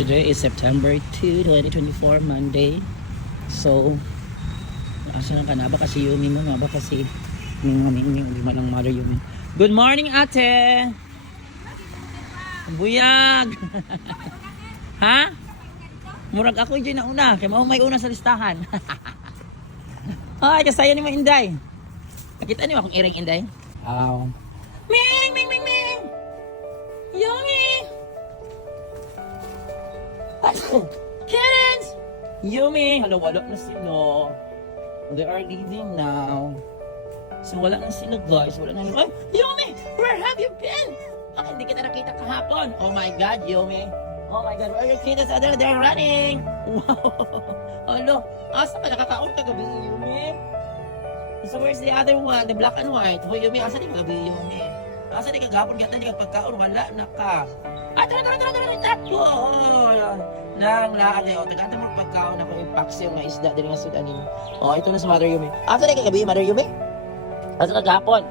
Today is September 2, 2024, Monday. So, asa ka na ba kasi Yumi mo? Ba kasi ming malang mother Yumi. Good morning, ate! Buyag! Ha? Murag ako dyan na una. Kaya may una sa listahan. Ay, kasaya ni mo, Inday. Nakita niyo akong iring, Inday? Ming! Ming! Ming! Ming! Yumi! Kittens! Yumi! Hello, wala na sila. They are leaving now. So wala na sila, guys. Wala na. Ay, Yumi! Where have you been? Bakit hindi kita nakita kahapon? Oh my God, Yumi. Oh my God, where are your kittens? They're running! Wow! Hello, asa ka nakakaon kagabi, Yumi? So where's the other one? The black and white. Hoy, Yumi, asa din kagabi, Yumi? Asa din kagapon? Gata din pagkaon? Wala na ka. Ah, tara! Takbo! Lang kayo. Tagata mo pagkaon ako yung paksiw na isda din nga sudan nimo. Oh, ito na si Mother Yumi. Asa din kagabi, Mother Yumi? Asa kagapon?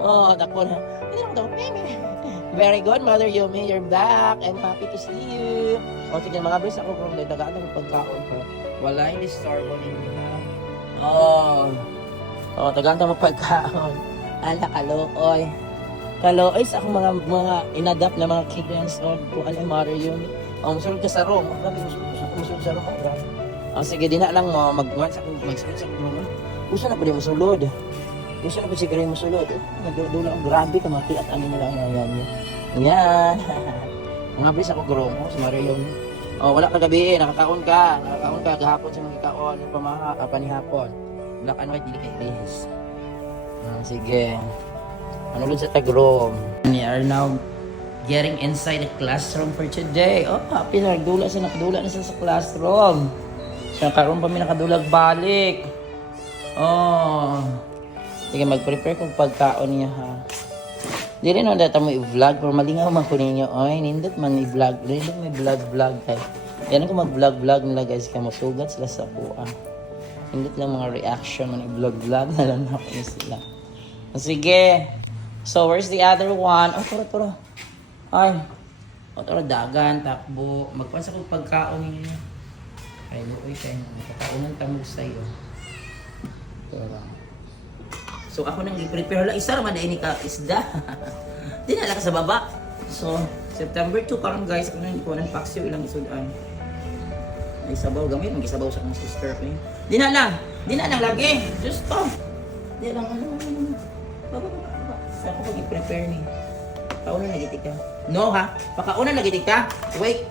Oh, takbo na. Hindi na daw. Very good, Mother Yumi. You're back. I'm happy to see you. O, sige, mga bris ako kung dagaan ng pagkaon ko. Wala yung disturbo ninyo. Oh, tagaan mo pagkaon. Ala, kalooy. Kalooy sa akong mga inadapt na mga kittens. O, kung ano yung Mother Yumi. O, musulod ka sa room. Musulod sa room. O, sige, di na lang mo. Magsulod sa room. Uso na pa din musulod. Gusto na po siguro yung musulod. Nagdula ang grabe ka mati at ano nila yan. Yan. Mga bris ako guro mo. Si Mario yung... Oh, wala ka gabi. Nakakaon ka. Gahapon sa mga kaon. Panihapon. Black and white. Dili ka ilis. Sige. Ano sa tag-room. We are now getting inside the classroom for today. Oh, happy na. Nakadula na sa classroom. Sa karoon pa may nakadulag balik. Oh. Sige, mag-prepare kong pagkaon niya, ha. Di rin ang data mo i-vlog, pero malingaw man ko ninyo. Ay, nindot man i-vlog. Nindot may vlog, guys. Yan ako mag-vlog nila, guys. Kaya masugat sila sa buwan. Nindot lang mga reaction, man i-vlog na lang ako niya sila. Sige. So, where's the other one? Oh, turo. Ay. Oh, turo, dagan, takbo. Magpansa kong pagkaon ninyo. Ay, lukoy kayo. Magkakaunan tamog sa'yo. Turo. So ako nang i-prepare lang. Isa naman na ka isda. Dinala ka sa baba. So, September 2 karon guys. Ako nang ikuha ng paksiw ilang isudan. Ay sabaw. Gamit. Mag-isabaw sa akong sister ko. Dinala lagi. Just to. Dinala. Baba. Sa ako pag i-prepare ni. Paunan lagi ka. No ha? Pakaunan lagi ka. Wait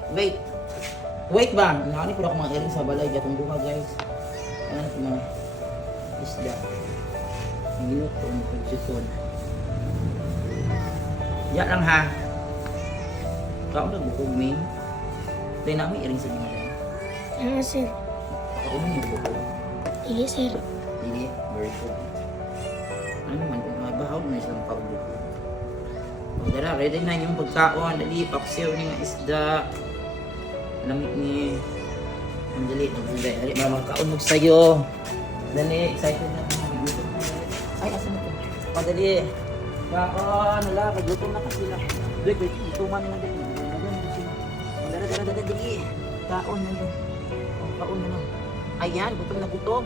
ba? Nakani po ako mga earring sa balay. Gatong duha guys. Ano ko mga isda. Minuto ang pagsusun. Yan lang ha. Kau na bukog min. Tayo namin iring sa mga yan. Ano sir? Ako na yung bukog. Iya sir. Dili, very good. Ano man, mabahaw na silang pagbukog. O dara, ready na yung pagkaon. Dali, paksiw ni nga isda. Lamig ni. Ang dali, dali, magkaon mo sa'yo. Dali, excited na. Ay, asa na po? Madali. Kaon, wala, maglutom na kasi na. Wait, lutuman na din. Dali. Kaon na din. Kaon na lang. Ayan, gutom.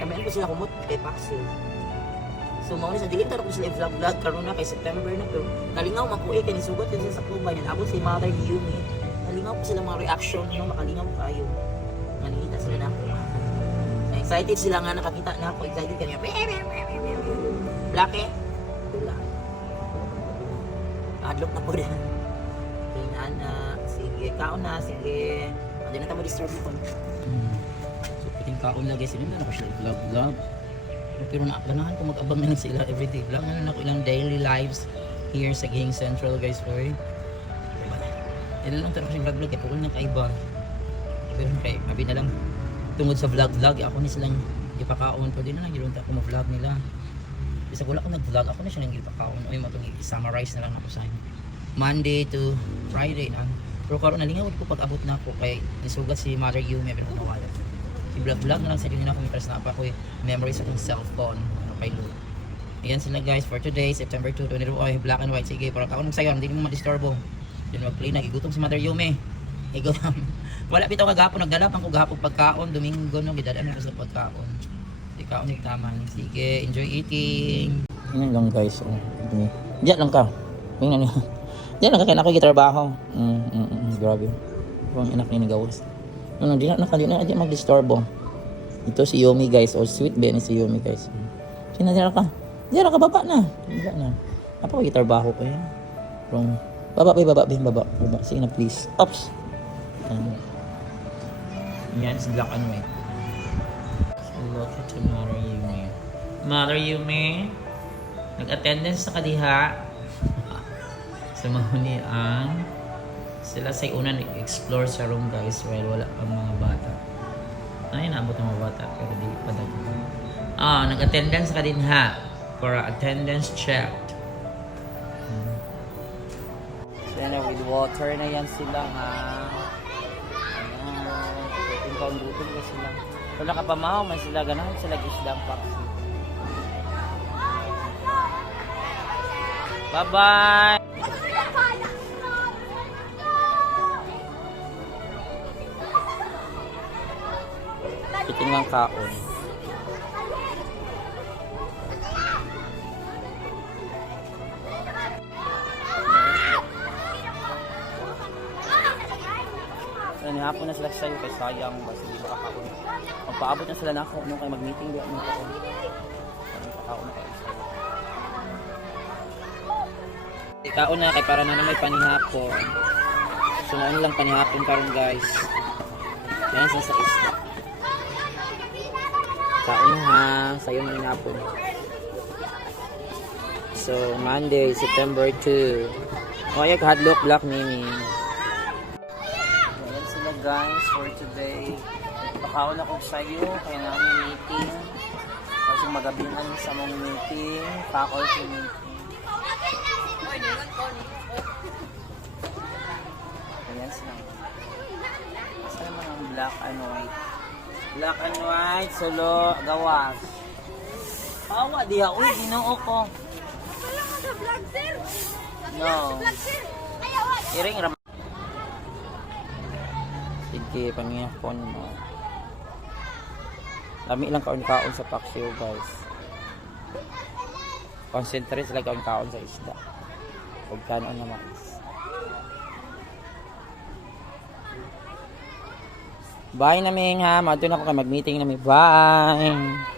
Kamayan ko sila kumot kay Paxil. So, mga sa dilim, tarap ko sila i-vlog karoon na kay September na. Pero nalingaw makuha kay nisugot yun sa Cuba. Yan, abot si Mother Yumi. Nalingaw ko sila mga reaction. Makalingaw kayo. Nalinita sila na ako. Excited sila nga nakakita na ako. Excited kanina. Black eh? Wala. Adlock na po rin. Pinana. Sige. Kaon na. Sige. Hindi na tamo disturb ko. So, piting kaon na guys. Hindi na ako siya vlog. Pero naakanahan ko mag-abang na lang sila everyday vlog. Ano na ako ilang daily lives here sa King Central guys. Oy. Yan lang taro kasi vlog. Kaya pukul na kaiba. Pero kay mabi na lang. Tungod sa vlog, ako ni silang ipakaon ko. Di na lang gilunta ko ma-vlog nila. Bisa wala ko nag-vlog, ako na silang ipakaon. O yung matong i-summarize na lang ako sa inyo. Monday to Friday na. Pero karoon nalingawad ko pag abot na ako kay nisugat si Mother Yumi. Pero kung nawala. I-vlog na lang sa inyo na kung interest na pa ko yung memories sa akong cellphone. Ano kay Lou. Ayan sila guys for today, September 2, 2020. Black and white. Sige, para kaon sa'yo, hindi mo ma-disturbo. Yun mag-play na, igutom si Mother Yumi. Ikaw wala bitaw kagapon nagdala pang ko gahapon pagkaon Domingo no gidala na ko sa pagkaon. Ikaw ni tama. Sige, enjoy eating. Yan lang guys. Diyan lang ka. Tingnan niyo. Diyan lang ka kaya ako gitrabaho. Grabe. Ang anak ni nagawas. Ano, di na di mag-disturbo. Ito si Yumi guys. Sweet Ben si Yumi guys. Sina dira ka. Dira ka baba na. Baba na. Apa ko gitrabaho ko yan. Wrong. Baba. Sige na please. Oops. Yan si Black and White. So look at Mother Yumi. Mother Yumi. Nag-attendance sa kadiha. Sumahuni ang sila sa una nag-explore sa room guys while wala pang mga bata. Ay, naabot ang mga bata pero di pa daw. Nag-attendance ka din ha for attendance check. So yan with water na yan sila ha. Ayan. Yung kaundutin ko sila. Kung nakapamahaw man sila ganahan sila isdang paksi. Bye-bye! Itingang kaon. Ano hapon na sila sa'yo kay sayang basta di makakaon. Magpaabot na sila na ako nung kay mag-meeting di ako kaon. Kakaon kayo sa'yo. Kaon na kay para na may panihapon. Sunaan lang panihapon karon guys. Yan sa isla. Kaon ha, sayo na hapon. So Monday, September 2. Kaya hadlock black mini. Ayan sila guys for today. Pakaon ako sa'yo kaya namin meeting. Kasi magabingan sa mong meeting, faculty meeting. Ayan sila. Saan naman ang black and white? Black and white, solo, gawas. Awa, diha. Uy, ginoo ko. Wala ka sa vlog, sir. No. Vlog, sir. Ayaw, Iring ram. Sige, pangiyakon mo. Lami lang kaon-kaon sa paksiw, guys. Concentrate sila kaon-kaon sa isda. Huwag kanon na mais. Bye na Ming ha. Madun ako kay mag-meeting na Ming. Bye!